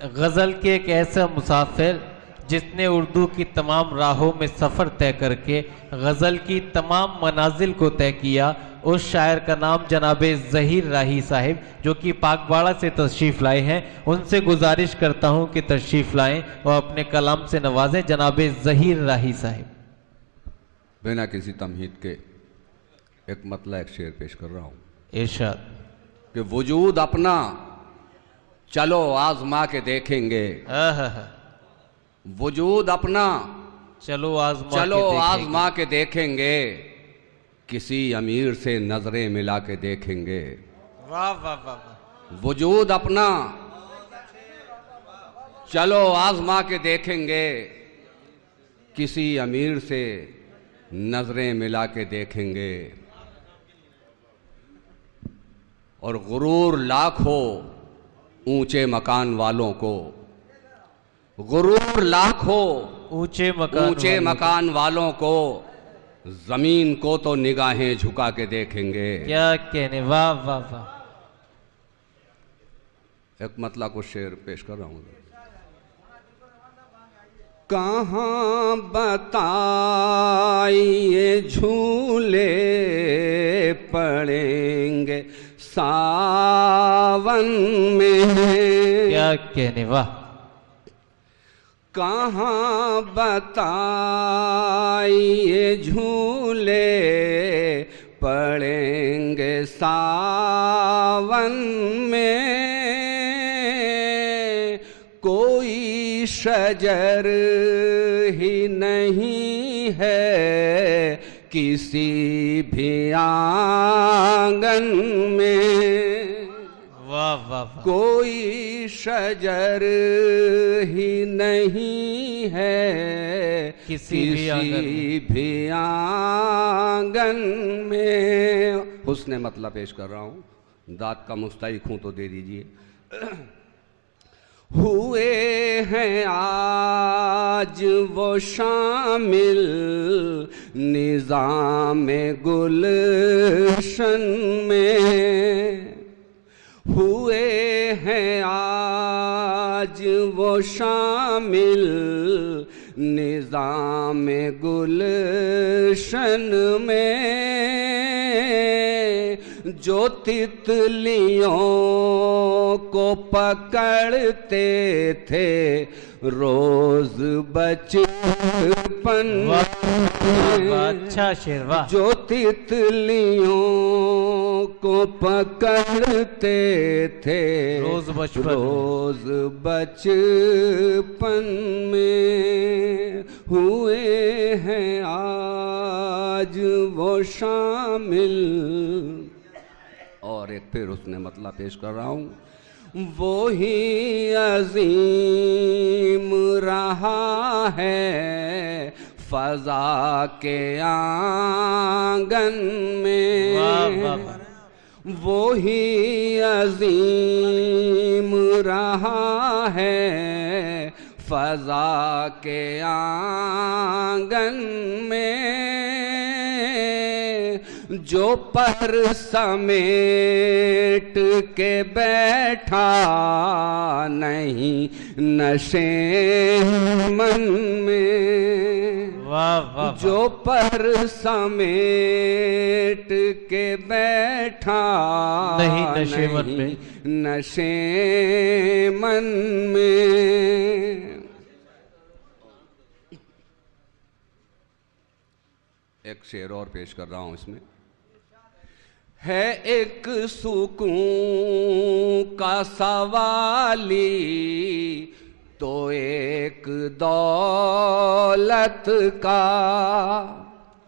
गज़ल के एक ऐसा मुसाफिर जिसने उर्दू की तमाम राहों में सफ़र तय करके गज़ल की तमाम मनाजिल को तय किया, उस शायर का नाम जनाबे ज़हीर राही साहिब जो कि पाकबाड़ा से तशरीफ़ लाए हैं। उनसे गुजारिश करता हूं कि तशरीफ़ लाएं और अपने कलाम से नवाजें जनाबे ज़हीर राही साहिब। बिना किसी तमहीद के एक मतला एक शेर पेश कर रहा हूं। इरशाद कि वजूद अपना चलो आजमा के देखेंगे, वजूद अपना चलो आजमा के देखेंगे, किसी अमीर से नजरें मिला के देखेंगे। वाह वाह वाह। वजूद अपना चलो आजमा के देखेंगे, किसी अमीर से नजरें मिला के देखेंगे। और गुरूर लाख हो ऊंचे मकान वालों को, गुरूर लाख हो ऊंचे मकान वालों को, जमीन को तो निगाहें झुका के देखेंगे। क्या कहने, वाह वाह वाह। एक मतला को शेर पेश कर रहा हूं। कहाँ बताइए झूले पड़ेंगे सावन में। क्या कहने, वाह। कहाँ बताइए झूले पड़ेंगे सावन में, कोई शजर ही नहीं है किसी भी आंगन में। वाह वाह। कोई शजर ही नहीं है किसी भी आंगन में। हुस्ने मतलब पेश कर रहा हूं, दात का मुस्तहिक हूं तो दे दीजिए। हुए हैं आज वो शामिल निज़ाम गुलशन में, हुए हैं आज वो शामिल निज़ाम गुलशन में, जो तितलियों को पकड़ते थे रोज बचपन में। अच्छा शेर, वाह। जो तितलियों को पकड़ते थे रोज बचपन में, हुए हैं आज वो शामिल। और एक फिर उसने मतलब पेश कर रहा हूं। वो ही अजीम रहा है फजा के आंगन में। वो ही अजीम रहा है फजा के आंगन में, जो पर समेट के बैठा नहीं नशे मन में। वाह वाह। जो पर समेट के बैठा नहीं नशे मन में, नशे मन में। एक शेर और पेश कर रहा हूं इसमें। है एक सुकून का सवाली तो एक दौलत का।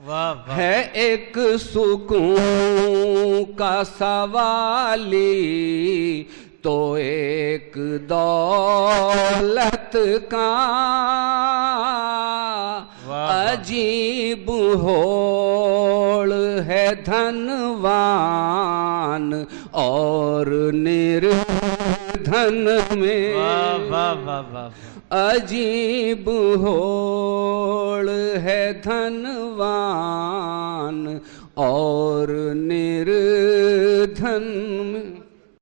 वाह वाह। है एक सुकून का सवाली तो एक दौलत का। अजीब होड़ है धनवान और निर्धन में। वाह वाह वाह वाह। अजीब होड़ है धनवान और निर्धन में।